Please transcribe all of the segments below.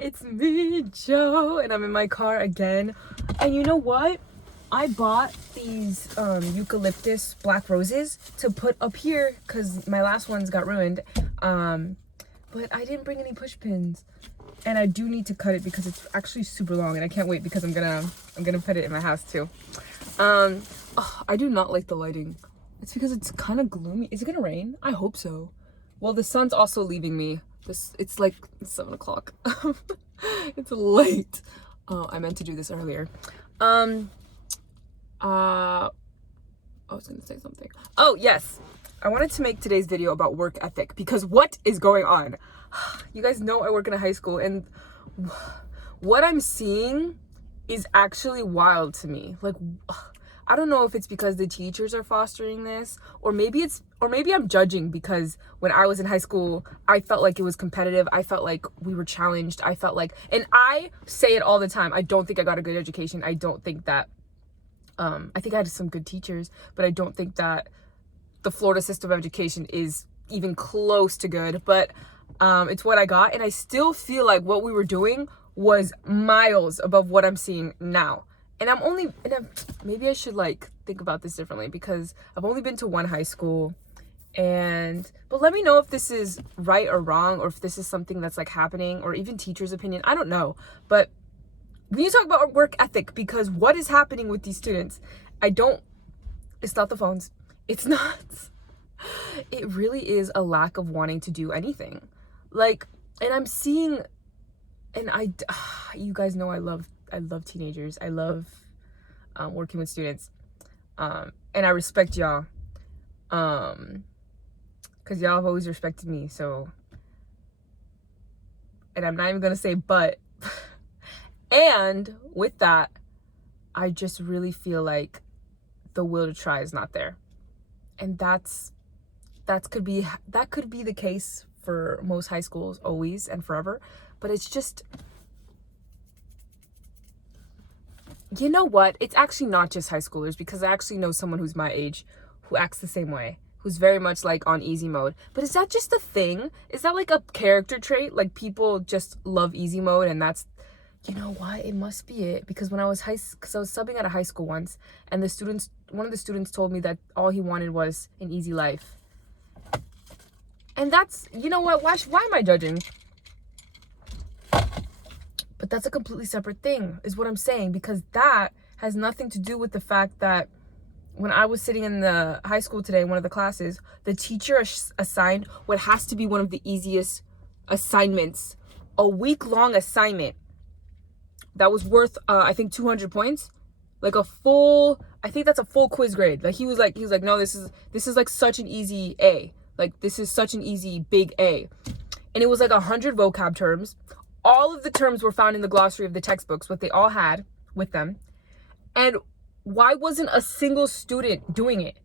It's me, Joe, and I'm in my car again. And you know what? I bought these eucalyptus black roses to put up here because my last ones got ruined. But I didn't bring any push pins, and I do need to cut it because it's actually super long, and I can't wait because I'm gonna put it in my house too. I do not like the lighting. It's because it's kind of gloomy. Is it gonna rain? I hope so. Well, the sun's also leaving me. It's like 7 o'clock. It's late. Oh, I meant to do this earlier. I was gonna say something. Oh, yes. I wanted to make today's video about work ethic because what is going on? You guys know I work in a high school, and what I'm seeing is actually wild to me. Like, I don't know if it's because the teachers are fostering this, or maybe I'm judging because when I was in high school, I felt like it was competitive. I felt like we were challenged. I felt like, and I say it all the time, I don't think I got a good education. I don't think that, I think I had some good teachers, but I don't think that the Florida system of education is even close to good, but it's what I got. And I still feel like what we were doing was miles above what I'm seeing now. And maybe I should like think about this differently because I've only been to one high school, but let me know if this is right or wrong, or if this is something that's like happening, or even teachers' opinion. I don't know. But we need to talk about work ethic because what is happening with these students? It's not the phones. It's not. It really is a lack of wanting to do anything. Like, and I'm seeing, and you guys know I love teenagers. I love working with students. And I respect y'all. Because y'all have always respected me. So, and I'm not even going to say but. And with that, I just really feel like the will to try is not there. And that could be the case for most high schools always and forever. But it's just, you know what? It's actually not just high schoolers, because I actually know someone who's my age who acts the same way, who's very much like on easy mode. But is that just a thing? Is that like a character trait? Like people just love easy mode, and that's, you know what? It must be it. Because when I was subbing at a high school once, and one of the students told me that all he wanted was an easy life. And that's, you know what? Why am I judging? But that's a completely separate thing, is what I'm saying, because that has nothing to do with the fact that when I was sitting in the high school today in one of the classes, the teacher assigned what has to be one of the easiest assignments, a week-long assignment that was worth, I think 200 points, like I think that's a full quiz grade. Like he was like, no, this is like such an easy A. Like this is such an easy big A. And it was like 100 vocab terms. All of the terms were found in the glossary of the textbooks, what they all had with them. And why wasn't a single student doing it?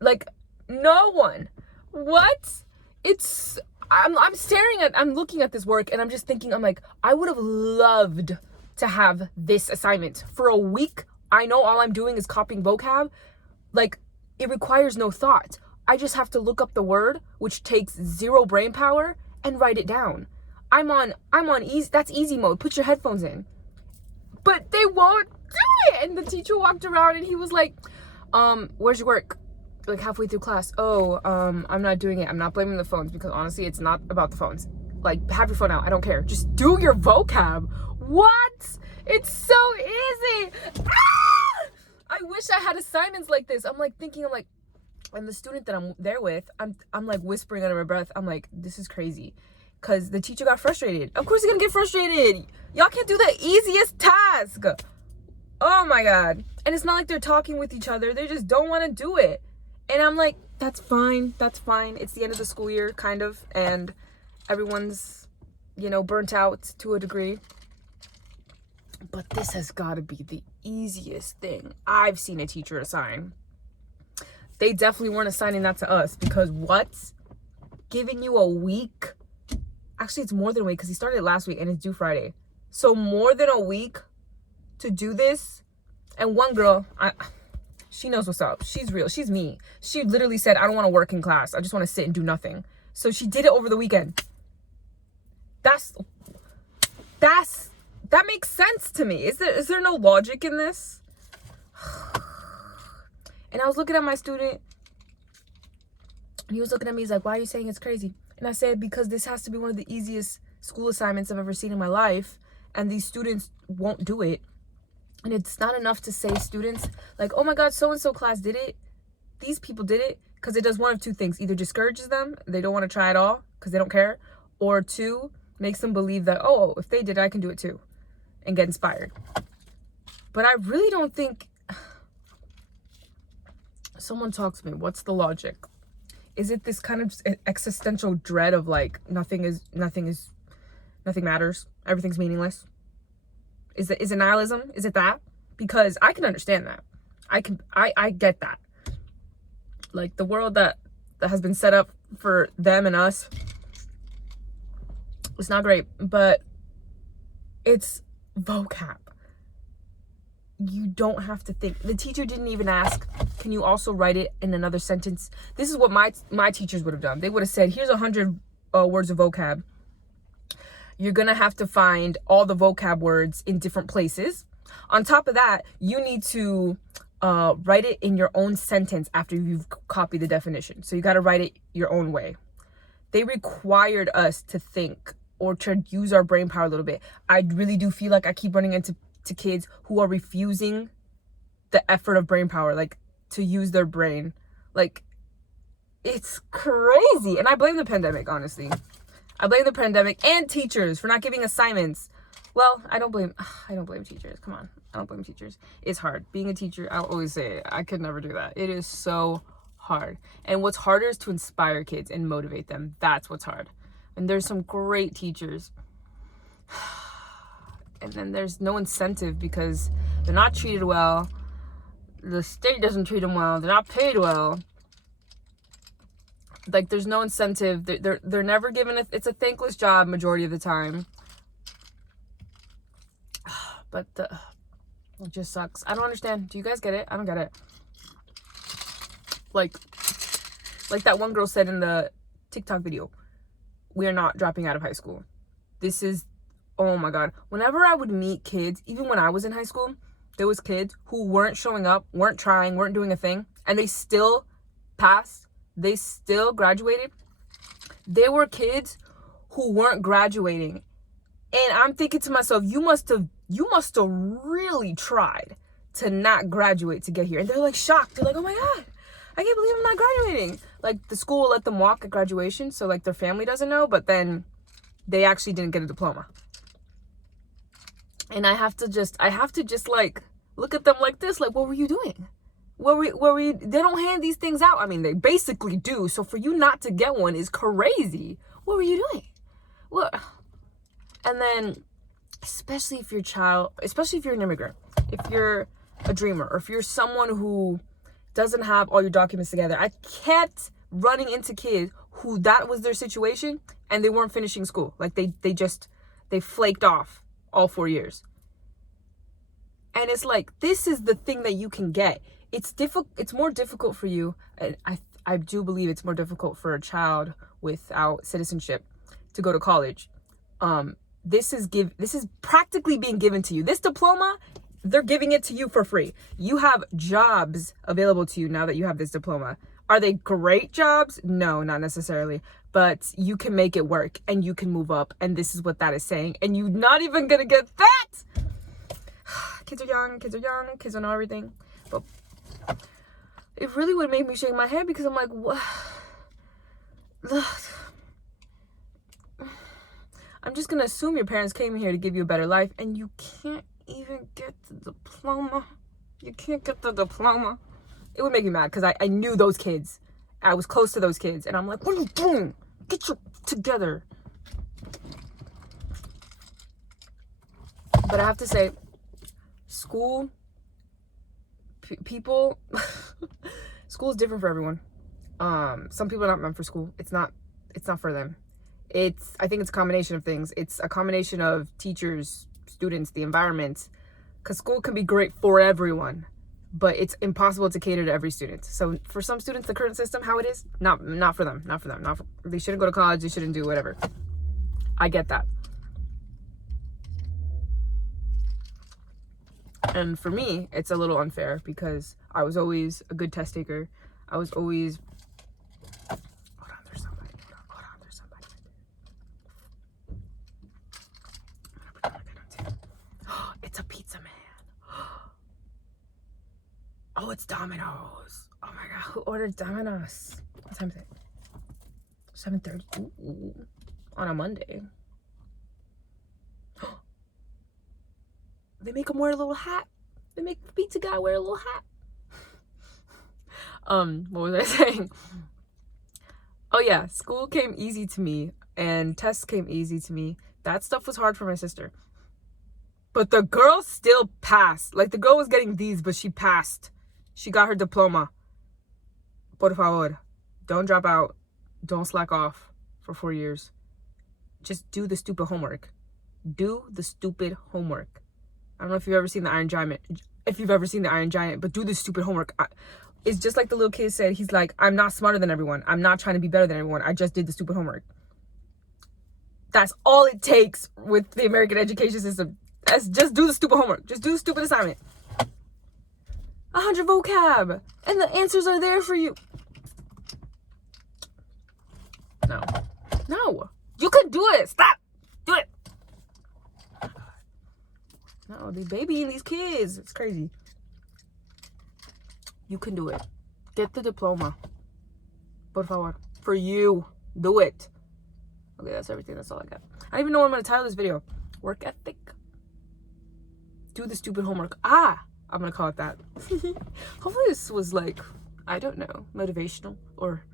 Like, no one. What? I'm looking at this work, and I'm just thinking, I'm like, I would have loved to have this assignment for a week. I know all I'm doing is copying vocab. Like, it requires no thought. I just have to look up the word, which takes 0 brain power, and write it down. I'm on easy, that's easy mode. Put your headphones in. But they won't do it. And the teacher walked around and he was like, where's your work? Like halfway through class. Oh, I'm not doing it. I'm not blaming the phones, because honestly, it's not about the phones. Like, have your phone out. I don't care. Just do your vocab. What? It's so easy. Ah! I wish I had assignments like this. I'm like, and the student that I'm there with, I'm like whispering under my breath. I'm like, this is crazy. Because the teacher got frustrated. Of course he's gonna get frustrated. Y'all can't do the easiest task. Oh my God. And it's not like they're talking with each other. They just don't want to do it. And I'm like, that's fine. That's fine. It's the end of the school year, kind of. And everyone's, burnt out to a degree. But this has got to be the easiest thing I've seen a teacher assign. They definitely weren't assigning that to us, because what? Giving you a week? Actually, it's more than a week, because he started last week and it's due Friday. So more than a week to do this. And one girl, she knows what's up. She's real. She's me. She literally said, I don't want to work in class. I just want to sit and do nothing. So she did it over the weekend. That's that makes sense to me. Is there no logic in this? And I was looking at my student, and he was looking at me. He's like, why are you saying it's crazy? And I said, because this has to be one of the easiest school assignments I've ever seen in my life, and these students won't do it. And it's not enough to say students like, oh my God, so-and-so class did it. These people did it, because it does one of two things. Either discourages them, they don't want to try at all because they don't care, or two, makes them believe that, oh, if they did it, I can do it too, and get inspired. But I really don't think... Someone talk to me. What's the logic? Is it this kind of existential dread of like nothing matters, everything's meaningless? Is it nihilism? Is it that? Because I can understand that. I get that. Like the world that has been set up for them and us, it's not great, but it's vocab. You don't have to think. The teacher didn't even ask, can you also write it in another sentence? This is what my teachers would have done. They would have said, here's 100 words of vocab. You're going to have to find all the vocab words in different places. On top of that, you need to write it in your own sentence after you've copied the definition. So you got to write it your own way. They required us to think or to use our brain power a little bit. I really do feel like I keep running into kids who are refusing the effort of brain power, like to use their brain. Like, it's crazy. And I blame the pandemic, honestly. I blame the pandemic and teachers for not giving assignments. Well, I don't blame teachers. Come on. I don't blame teachers. It's hard. Being a teacher, I'll always say it. I could never do that. It is so hard. And what's harder is to inspire kids and motivate them. That's what's hard. And there's some great teachers. And then there's no incentive because they're not treated well. The state doesn't treat them well. They're not paid well. Like, there's no incentive. They're never given it's a thankless job majority of the time. But it just sucks. I don't understand. Do you guys get it? I don't get it. Like that one girl said in the TikTok video, we are not dropping out of high school. This is, oh my God. Whenever I would meet kids, even when I was in high school, there was kids who weren't showing up, weren't trying, weren't doing a thing, and they still passed. They still graduated. There were kids who weren't graduating. And I'm thinking to myself, you must have really tried to not graduate to get here. And they're like shocked. They're like, oh my God, I can't believe I'm not graduating. Like, the school will let them walk at graduation, so like their family doesn't know, but then they actually didn't get a diploma. And I have to just like look at them like this, like, what were you doing? They don't hand these things out. I mean, they basically do. So for you not to get one is crazy. What were you doing? What? And then, especially if you're an immigrant, if you're a dreamer, or if you're someone who doesn't have all your documents together. I kept running into kids who that was their situation and they weren't finishing school. Like they flaked off all 4 years. And it's like, this is the thing that you can get. It's more difficult for you. I do believe it's more difficult for a child without citizenship to go to college. This is practically being given to you. This diploma, they're giving it to you for free. You have jobs available to you now that you have this diploma. Are they great jobs? No, not necessarily. But you can make it work and you can move up. And this is what that is saying. And you're not even going to get that. Kids are young. Kids don't know everything. But it really would make me shake my head because I'm like, what? I'm just going to assume your parents came here to give you a better life and you can't even get the diploma. You can't get the diploma. It would make me mad because I knew those kids. I was close to those kids. And I'm like, what are you doing? Get your together. But I have to say, school, people, school is different for everyone. Some people are not meant for school. It's not for them. I think it's a combination of things. It's a combination of teachers, students, the environment. Because school can be great for everyone, but it's impossible to cater to every student. So for some students, the current system, how it is, not for them. They shouldn't go to college. They shouldn't do whatever. I get that. And for me, it's a little unfair because I was always a good test taker. I was always... Hold on, there's somebody. Hold on, there's somebody. I'm gonna pretend like I don't see it. It's a pizza man. Oh, it's Domino's. Oh my God, who ordered Domino's? What time is it? 7:30. Ooh, on a Monday. They make him wear a little hat. They make the pizza guy wear a little hat. What was I saying? Oh yeah, school came easy to me and tests came easy to me. That stuff was hard for my sister. But the girl still passed. Like, the girl was getting D's, but she passed. She got her diploma. Por favor, don't drop out. Don't slack off for 4 years. Just do the stupid homework. Do the stupid homework. I don't know if you've ever seen the Iron Giant. But do the stupid homework. It's just like the little kid said. He's like, I'm not smarter than everyone. I'm not trying to be better than everyone. I just did the stupid homework. That's all it takes with the American education system. That's just do the stupid homework. Just do the stupid assignment. 100 vocab. And the answers are there for you. No. You can do it. Stop. Do it. No, they babying these kids. It's crazy. You can do it. Get the diploma. Por favor. For you. Do it. Okay, that's everything. That's all I got. I don't even know what I'm going to title this video. Work ethic. Do the stupid homework. I'm going to call it that. Hopefully this was like, I don't know, motivational or...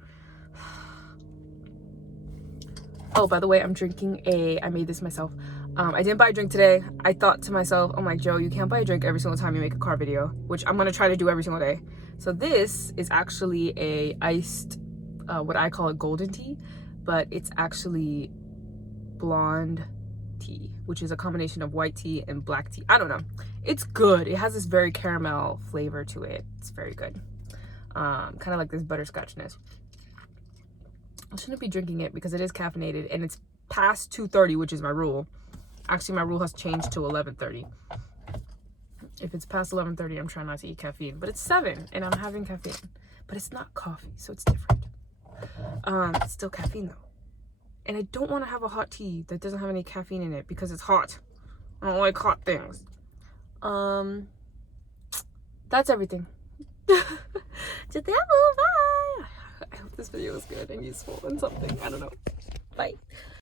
Oh, by the way, I'm drinking I made this myself. I didn't buy a drink today. I thought to myself, I'm like, Joe, you can't buy a drink every single time you make a car video, which I'm going to try to do every single day. So this is actually a iced, what I call a golden tea, but it's actually blonde tea, which is a combination of white tea and black tea. I don't know. It's good. It has this very caramel flavor to it. It's very good. Kind of like this butterscotchness. I shouldn't be drinking it because it is caffeinated and it's past 2:30, which is my rule. Actually, my rule has changed to 11:30. If it's past 11:30, I'm trying not to eat caffeine. But it's 7 and I'm having caffeine. But it's not coffee, so it's different. It's still caffeine though. And I don't want to have a hot tea that doesn't have any caffeine in it because it's hot. I don't like hot things. That's everything. Bye. I hope this video was good and useful and something. I don't know. Bye.